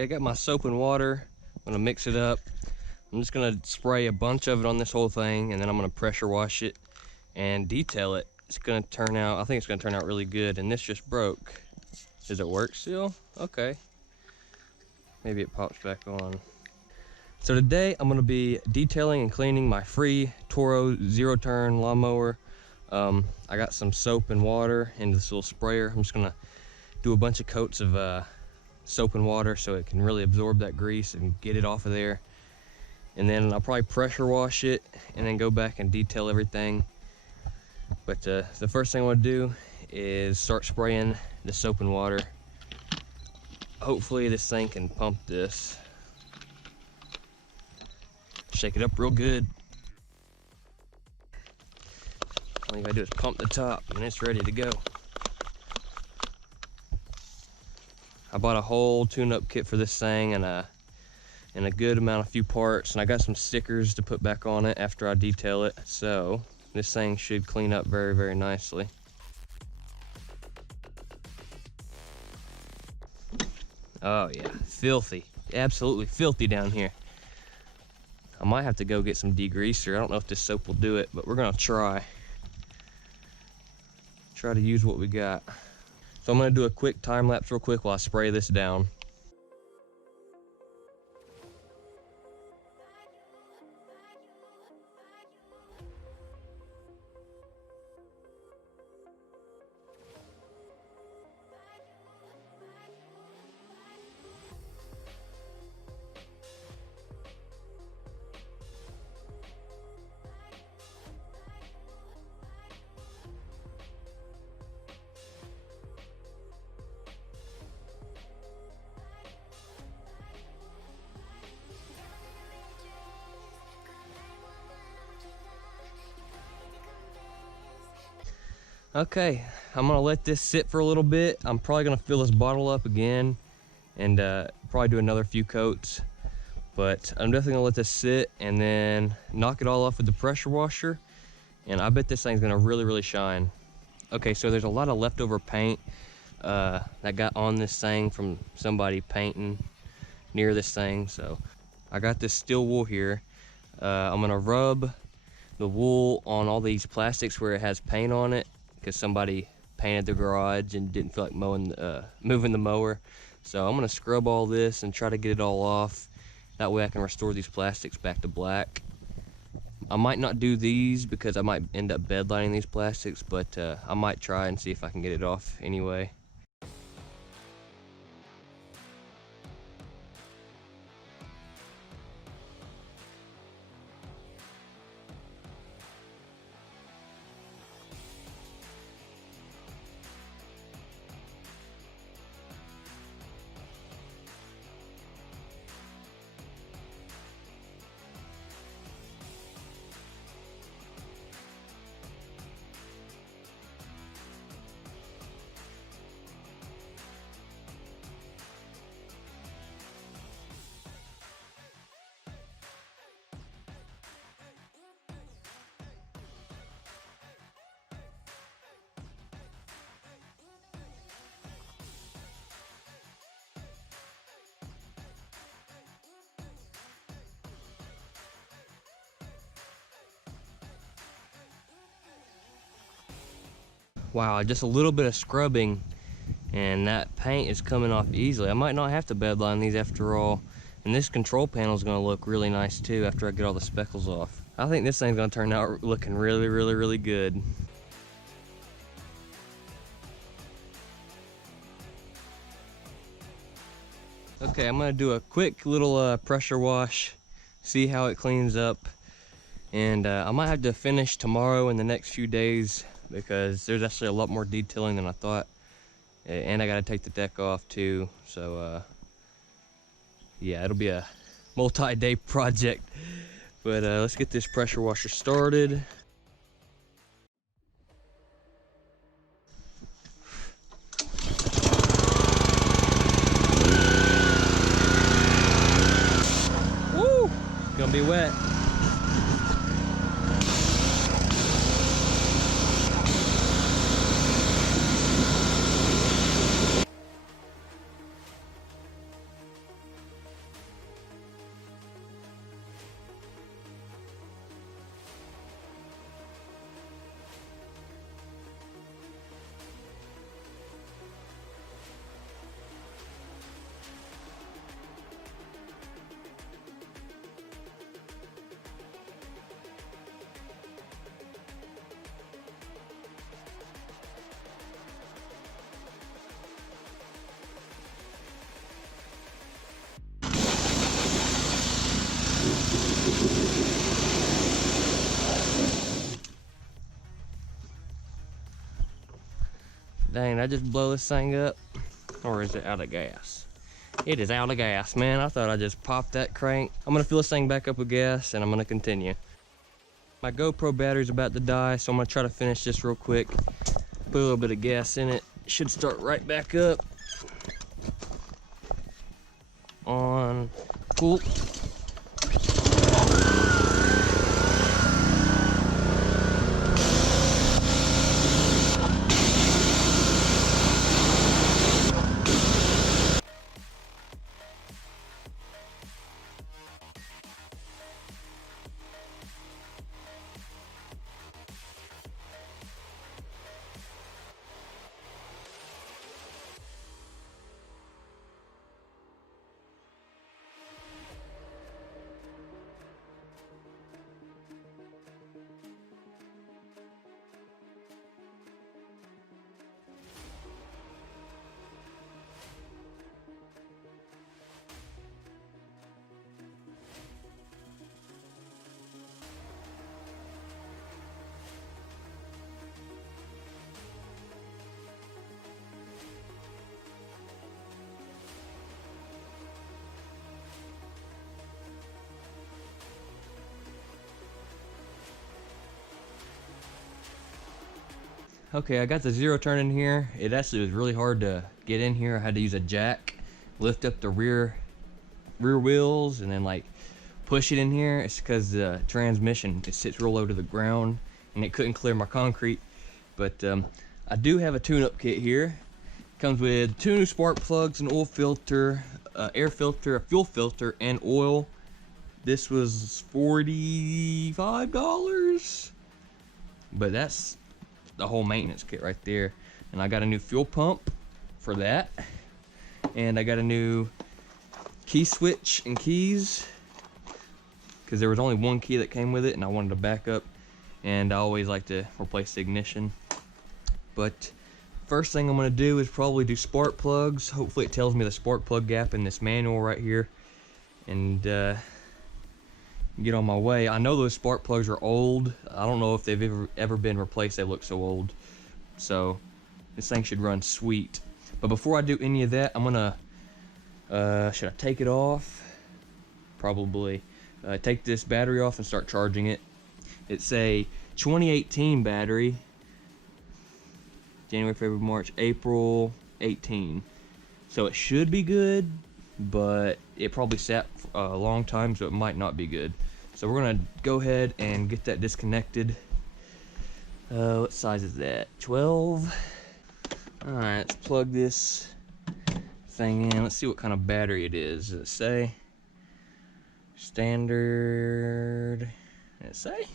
Okay, I got my soap and water. I'm gonna mix it up. I'm just gonna spray a bunch of it on this whole thing, and then I'm gonna pressure wash it and detail it. It's gonna turn out, I think it's gonna turn out really good. And this just broke. Does it work still? Okay. Maybe it pops back on. So today I'm gonna be detailing and cleaning my free Toro zero-turn lawnmower. I got some soap and water into this little sprayer. I'm just gonna do a bunch of coats of soap and water so it can really absorb that grease and get it off of there. And then I'll probably pressure wash it and then go back and detail everything. But the first thing I want to do is start spraying the soap and water. Hopefully this thing can pump this. Shake it up real good. All you gotta do is pump the top and it's ready to go. I bought a whole tune-up kit for this thing and a good amount of few parts, and I got some stickers to put back on it after I detail it. So this thing should clean up very, very nicely. Oh yeah, filthy, absolutely filthy down here. I might have to go get some degreaser. I don't know if this soap will do it, but we're gonna try to use what we got. So I'm gonna do a quick time lapse real quick while I spray this down. Okay, I'm gonna let this sit for a little bit. I'm probably gonna fill this bottle up again and probably do another few coats. But I'm definitely gonna let this sit and then knock it all off with the pressure washer. And I bet this thing's gonna really, really shine. Okay, so there's a lot of leftover paint that got on this thing from somebody painting near this thing. So I got this steel wool here. I'm gonna rub the wool on all these plastics where it has paint on it, because somebody painted the garage and didn't feel like moving the mower. So I'm gonna scrub all this and try to get it all off. That way I can restore these plastics back to black. I might not do these because I might end up bedlining these plastics, but I might try and see if I can get it off anyway. Wow, just a little bit of scrubbing and that paint is coming off easily. I might not have to bedline these after all. And this control panel is going to look really nice too after I get all the speckles off. I think this thing's going to turn out looking really, really, really good. Okay, I'm going to do a quick little pressure wash, see how it cleans up. And I might have to finish tomorrow in the next few days, because there's actually a lot more detailing than I thought. And I gotta take the deck off too. So yeah, it'll be a multi-day project. But let's get this pressure washer started. Woo! It's gonna be wet. Dang, did I just blow this thing up? Or is it out of gas? It is out of gas, man. I thought I just popped that crank. I'm gonna fill this thing back up with gas and I'm gonna continue. My GoPro battery's about to die, so I'm gonna try to finish this real quick. Put a little bit of gas in it. Should start right back up. On. Cool. Okay, I got the zero turn in here. It actually was really hard to get in here. I had to use a jack, lift up the rear wheels, and then like push it in here. It's because the transmission, it sits real low to the ground, and it couldn't clear my concrete. But I do have a tune-up kit here. Comes with 2 new spark plugs, an oil filter, air filter, a fuel filter, and oil. This was $45, but that's the whole maintenance kit right there. And I got a new fuel pump for that, and I got a new key switch and keys because there was only one key that came with it and I wanted to back up, and I always like to replace the ignition. But first thing I'm going to do is probably do spark plugs. Hopefully it tells me the spark plug gap in this manual right here, and get on my way. I know those spark plugs are old. I don't know if they've ever been replaced. They look so old. So this thing should run sweet. But before I do any of that, I'm gonna should I take it off? Probably. Take this battery off and start charging it. It's a 2018 battery. January, February, March, April 18. So it should be good, but it probably sat a long time, so it might not be good. So we're gonna go ahead and get that disconnected. What size is that? 12. All right, let's plug this thing in. Let's see what kind of battery it is. Does it say? Standard. Does it say?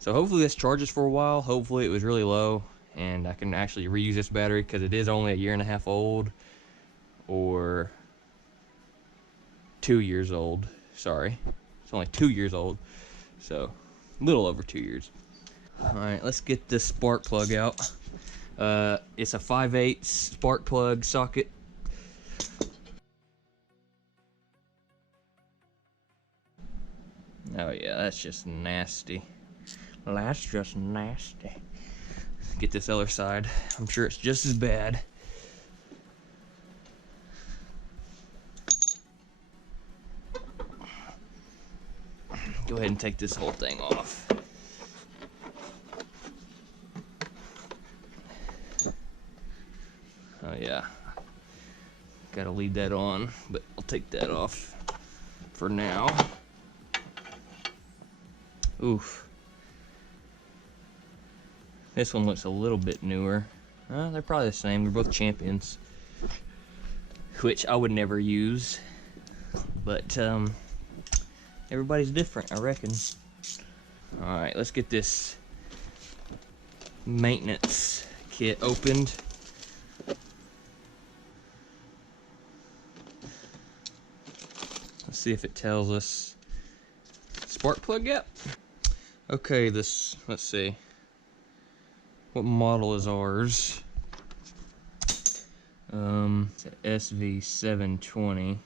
So hopefully this charges for a while. Hopefully it was really low and I can actually reuse this battery because it is only 1.5 years old, or 2 years old. Sorry, it's only 2 years old, so a little over 2 years. All right, let's get this spark plug out. It's a 5/8 spark plug socket. Oh yeah, that's just nasty. That's just nasty. Get this other side. I'm sure it's just as bad. Go ahead and take this whole thing off. Oh yeah, gotta leave that on, but I'll take that off for now. Oof. This one looks a little bit newer. They're probably the same. They're both Champions, which I would never use, but everybody's different, I reckon. All right, let's get this maintenance kit opened. Let's see if it tells us spark plug gap. Okay, let's see. What model is ours? It's an SV720.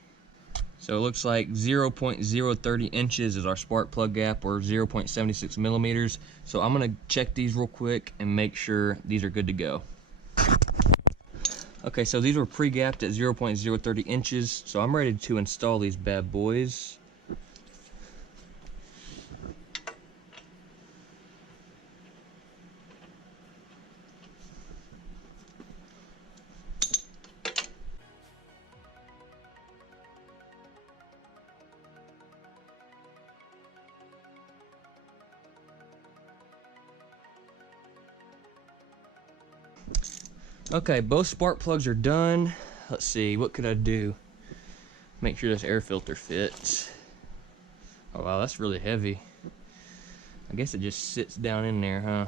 So it looks like 0.030 inches is our spark plug gap, or 0.76 millimeters. So I'm gonna check these real quick and make sure these are good to go. Okay, so these were pre-gapped at 0.030 inches, so I'm ready to install these bad boys. Okay, both spark plugs are done. Let's see, what could I do? Make sure this air filter fits. Oh wow, that's really heavy. I guess it just sits down in there, huh?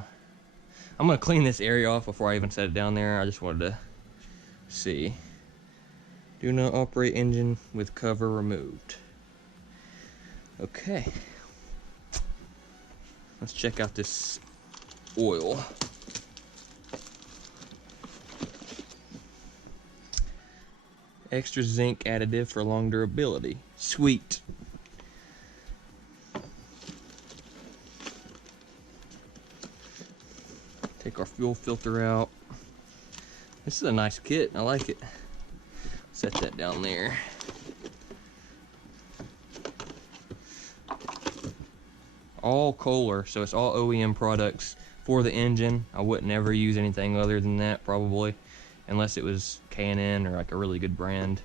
I'm gonna clean this area off before I even set it down there. I just wanted to see. Do not operate engine with cover removed. Okay. Let's check out this oil. Extra zinc additive for long durability. Sweet. Take our fuel filter out. This is a nice kit. I like it. Set that down there. All Kohler, so it's all OEM products for the engine. I wouldn't ever use anything other than that, probably, unless it was K&N or like a really good brand.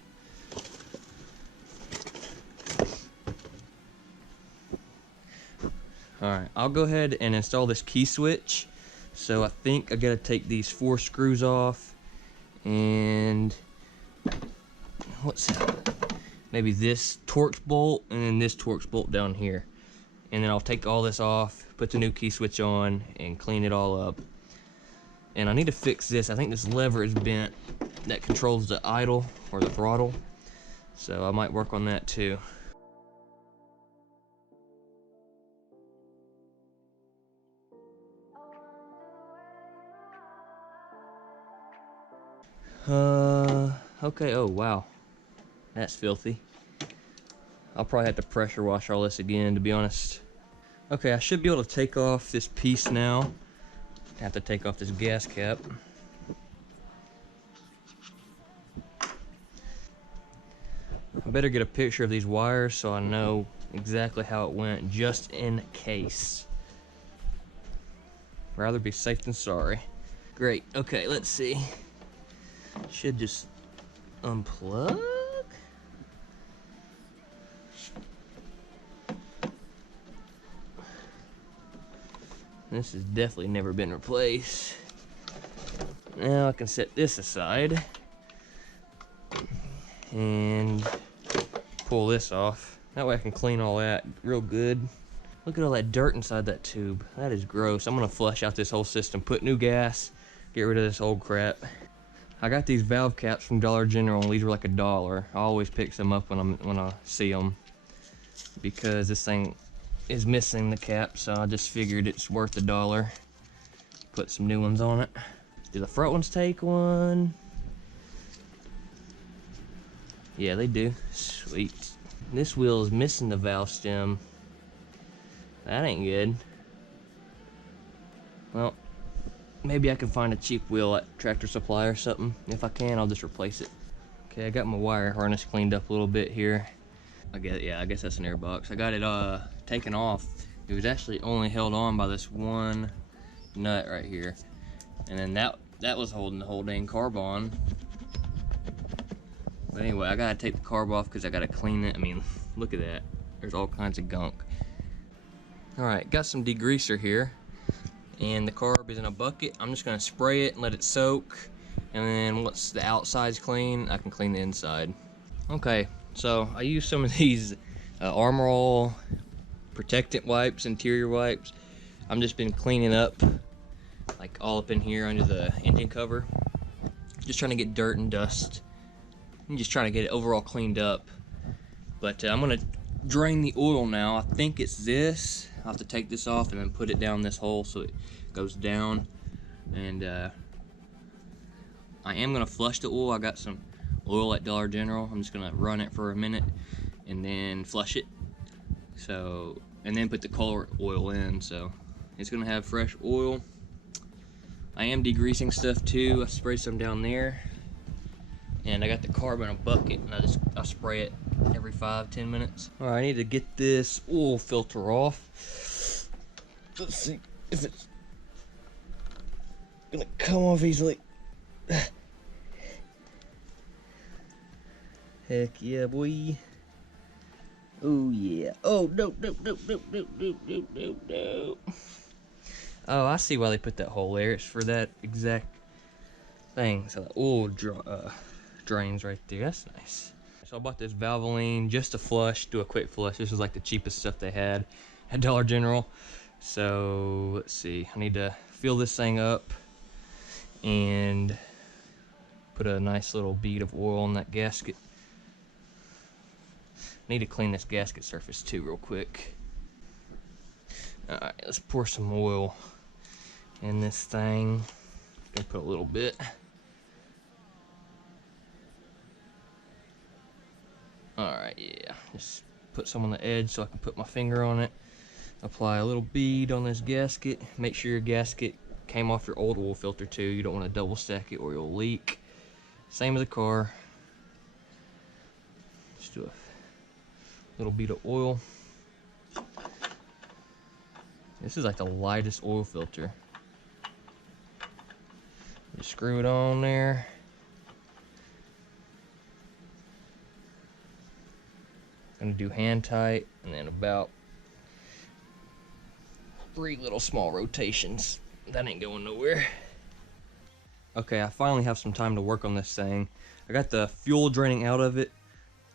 Alright, I'll go ahead and install this key switch. So I think I gotta take these 4 screws off, and what's that? Maybe this Torx bolt and then this Torx bolt down here. And then I'll take all this off, put the new key switch on, and clean it all up. And I need to fix this. I think this lever is bent that controls the idle or the throttle. So I might work on that too. Okay, oh wow. That's filthy. I'll probably have to pressure wash all this again, to be honest. Okay, I should be able to take off this piece now. I have to take off this gas cap. I better get a picture of these wires so I know exactly how it went, just in case. Rather be safe than sorry. Great, okay, let's see. Should just unplug. This has definitely never been replaced. Now I can set this aside and pull this off. That way I can clean all that real good. Look at all that dirt inside that tube. That is gross. I'm gonna flush out this whole system, put new gas, get rid of this old crap. I got these valve caps from Dollar General, and these were like $1. I always pick them up when I see them, because this thing is missing the cap, so I just figured it's worth $1. Put some new ones on it. Do the front ones take one? Yeah, they do. Sweet. This wheel is missing the valve stem. That ain't good. Well, maybe I can find a cheap wheel at Tractor Supply or something. If I can, I'll just replace it. Okay, I got my wire harness cleaned up a little bit here. I guess that's an air box. I got it taken off. It was actually only held on by this one nut right here, and then that was holding the whole dang carb on. But anyway, I gotta take the carb off because I gotta clean it. I mean, look at that. There's all kinds of gunk. All right, got some degreaser here, and the carb is in a bucket. I'm just gonna spray it and let it soak, and then once the outside's clean, I can clean the inside. Okay. So I use some of these Armor All protectant wipes, interior wipes. I'm just been cleaning up, like all up in here under the engine cover. Just trying to get dirt and dust. I'm just trying to get it overall cleaned up. But I'm gonna drain the oil now. I think it's this. I'll have to take this off and then put it down this hole so it goes down. And I am gonna flush the oil. I got some oil at Dollar General. I'm just gonna run it for a minute and then flush it. So, and then put the Kohler oil in. So it's gonna have fresh oil. I am degreasing stuff too. I sprayed some down there. And I got the carb in a bucket, and I spray it every 5-10 minutes. All right, I need to get this oil filter off. Let's see if it's gonna come off easily. Heck yeah, boy. Oh yeah. Oh no. Oh, I see why they put that hole there. It's for that exact thing. So the oil drains right there. That's nice. So I bought this Valvoline just to flush, do a quick flush. This was like the cheapest stuff they had at Dollar General. So let's see. I need to fill this thing up and put a nice little bead of oil on that gasket. I need to clean this gasket surface too real quick. Alright, let's pour some oil in this thing. Gonna put a little bit. Alright, yeah. Just put some on the edge so I can put my finger on it. Apply a little bead on this gasket. Make sure your gasket came off your old oil filter too. You don't want to double stack it or you'll leak. Same as a car. Just do a little bead of oil. This is like the lightest oil filter. Just screw it on there. Gonna do hand tight and then about 3 little small rotations. That ain't going nowhere. Okay, I finally have some time to work on this thing. I got the fuel draining out of it.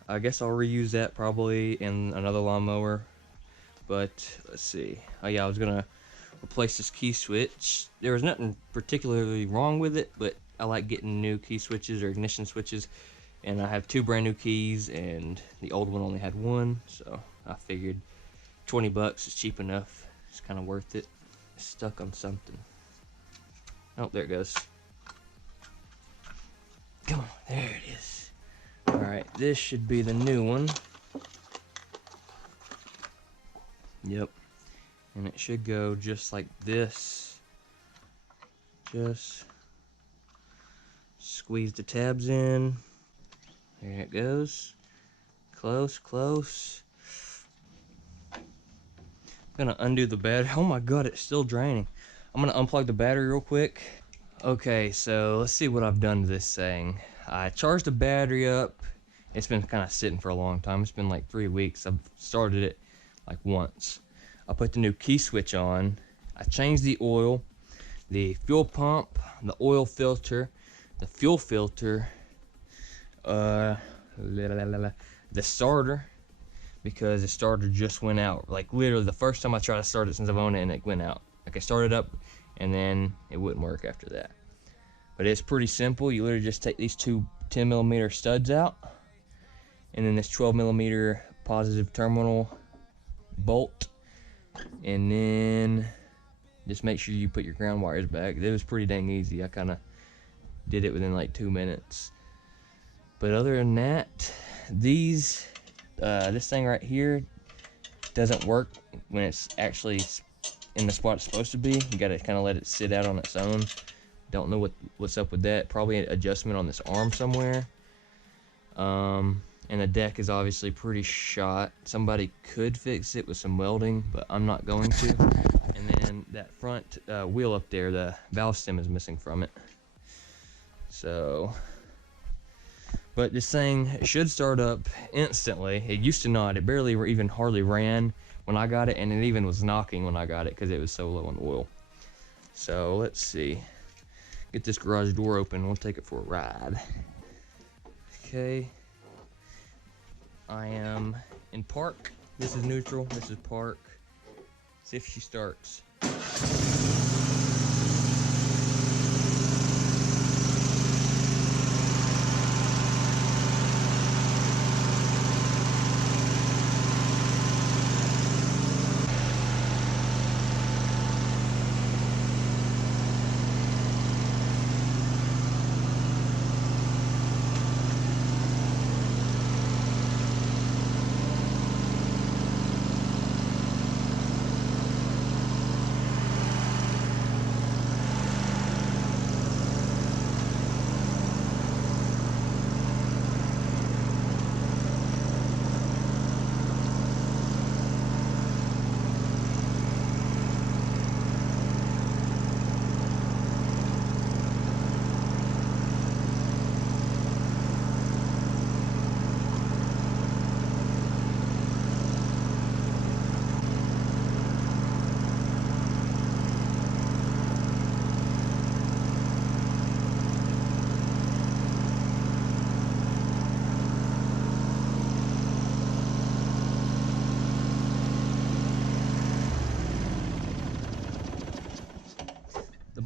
I guess I'll reuse that probably in another lawnmower. But let's see. Oh yeah, I was gonna replace this key switch. There was nothing particularly wrong with it, but I like getting new key switches or ignition switches. And I have 2 brand new keys, and the old one only had 1, so I figured 20 bucks is cheap enough. It's kind of worth it. It's stuck on something. Oh, there it goes. Come on, there it is. Alright, this should be the new one. Yep. And it should go just like this. Just squeeze the tabs in. There it goes. Close, close. I'm gonna undo the battery. Oh my god, it's still draining. I'm gonna unplug the battery real quick. Okay, so let's see what I've done to this thing. I charged the battery up. It's been kind of sitting for a long time. It's been like 3 weeks. I've started it like once. I put the new key switch on. I changed the oil, the fuel pump, the oil filter, the fuel filter, the starter, because the starter just went out. Like literally the first time I tried to start it since I've owned it, and it went out. Like I started up and then it wouldn't work after that. But it's pretty simple. You literally just take these 2 10mm studs out, and then this 12mm positive terminal bolt, and then just make sure you put your ground wires back. It was pretty dang easy. I kind of did it within like 2 minutes. But other than that, this thing right here doesn't work when it's actually in the spot it's supposed to be. You gotta kind of let it sit out on its own. Don't know what's up with that. Probably an adjustment on this arm somewhere. And the deck is obviously pretty shot. Somebody could fix it with some welding, but I'm not going to. And then that front wheel up there, the valve stem is missing from it. So, but this thing should start up instantly. It used to not. It barely even hardly ran when I got it, and it even was knocking when I got it because it was so low on oil. So let's see. Get this garage door open. We'll take it for a ride. Okay. I am in park. This is neutral. This is park. See if she starts.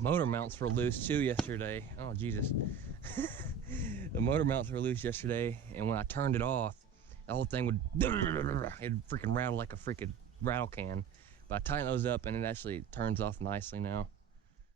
motor mounts were loose too yesterday. Oh Jesus. The motor mounts were loose yesterday, and when I turned it off, the whole thing would it'd freaking rattle like a freaking rattle can. But I tightened those up and it actually turns off nicely now.